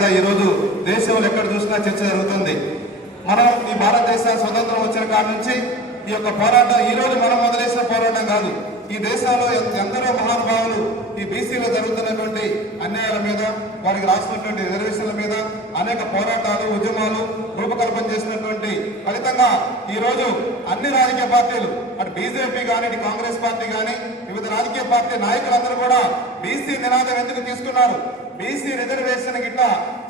మీద ఈరోజు దేశంలో ఎక్కడ చూసినా చర్చ జరుగుతుంది. మనం ఈ భారతదేశ స్వతంత్రం వచ్చిన కాడ నుంచి ఈ యొక్క పోరాటం ఈ రోజు మనం మొదలేసిన పోరాటం కాదు. ఈ దేశంలో ఎందరో మహానుభావులు ఈ బీసీలో జరుగుతున్నటువంటి అన్యాయాల మీద వారికి రాసినటువంటి రిజర్వేషన్ల మీద అనేక పోరాటాలు ఉద్యమాలు రూపకల్పన చేసినటువంటి ఖచ్చితంగా ఈ రోజు అన్ని రాజకీయ పార్టీలు అటు బీజేపీ కానీ కాంగ్రెస్ పార్టీ కానీ వివిధ రాజకీయ పార్టీ నాయకులందరూ కూడా బీసీ నినాదం ఎందుకు తీసుకున్నారు? బీసీ రిజర్వేషన్ గిట్ట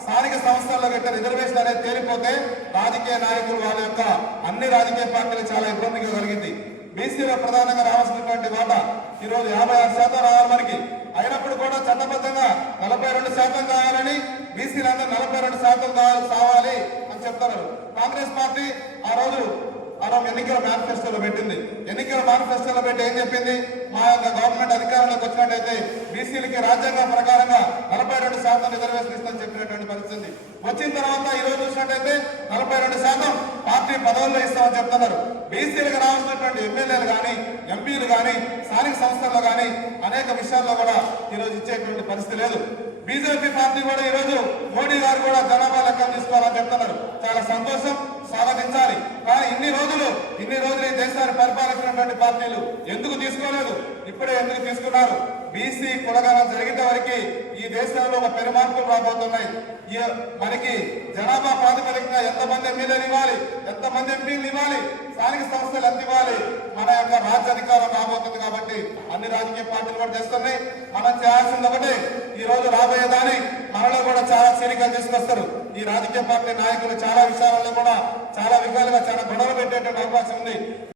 స్థానిక సంస్థల్లో గిట్ట రిజర్వేషన్ అనేది తేలిపోతే రాజకీయ నాయకులు వాళ్ళ యొక్క అన్ని రాజకీయ పార్టీలు చాలా ఇబ్బందిగా కలిగింది. బీసీలో ప్రధానంగా రావాల్సినటువంటి వాటా ఈ రోజు యాభై ఆరు శాతం రావాలి మనకి అయినప్పుడు కూడా చట్టబద్ధంగా నలభై రెండు శాతం కావాలని బీసీలందరూ నలభై రెండు శాతం కావాలి కావాలి అని చెప్తున్నారు కాంగ్రెస్ పార్టీ ఆ రోజు మనం ఎన్నికల మేనిఫెస్టోలో పెట్టింది. ఎన్నికల మేనిఫెస్టోలో పెట్టి ఏం చెప్పింది? మా యొక్క గవర్నమెంట్ అధికారంలోకి వచ్చినట్టయితే బీసీలకి రాజ్యాంగం ప్రకారంగా నలభై రెండు శాతం రిజర్వేషన్ ఇస్తామని చెప్పినటువంటి పరిస్థితి. వచ్చిన తర్వాత ఈ రోజు చూసినట్టయితే నలభై రెండు శాతం పార్టీ పదవుల్లో ఇస్తామని చెప్తున్నారు. బీసీలకు రావాల్సినటువంటి ఎమ్మెల్యేలు కానీ ఎంపీలు కానీ స్థానిక సంస్థల్లో కానీ అనేక విషయాల్లో కూడా ఈ రోజు ఇచ్చేటువంటి పరిస్థితి లేదు. బీజేపీ పార్టీ కూడా ఈ రోజు మోడీ గారు కూడా జనాభా లెక్కలు తీసుకోవాలని చెప్తున్నారు. చాలా సంతోషం సాధించాలి. కానీ ఇన్ని రోజులు ఇన్ని రోజులు ఈ దేశాన్ని పరిపాలించినటువంటి పార్టీలు ఎందుకు తీసుకోలేదు? ఇప్పుడే ఎందుకు తీసుకున్నారు? బీసీ కులగణం జరిగిన వరకు ఈ దేశంలో ఒక పెరుమార్పులు రాబోతున్నాయి. మనకి జనాభా ప్రాతిపదికగా ఎంతమంది ఎమ్మెల్యేలు ఇవ్వాలి? ఎంతమంది ఎంపీలు ఇవ్వాలి? స్థానిక సంస్థలు ఎంత ఇవ్వాలి? మన యొక్క రాజ్య అధికారం రాబోతుంది కాబట్టి అన్ని రాజకీయ పార్టీలు కూడా చేస్తున్నాయి. మనం చేయాల్సింది ఒకటి ఈ రోజు రాబోయేదాన్ని మనలో కూడా చాలా చేరికలు తీసుకొస్తారు. ఈ రాజకీయ పార్టీ నాయకులు చాలా విషయాలలో కూడా చాలా విధాలుగా చాలా గొడవలు పెట్టేటువంటి అవకాశం ఉంది.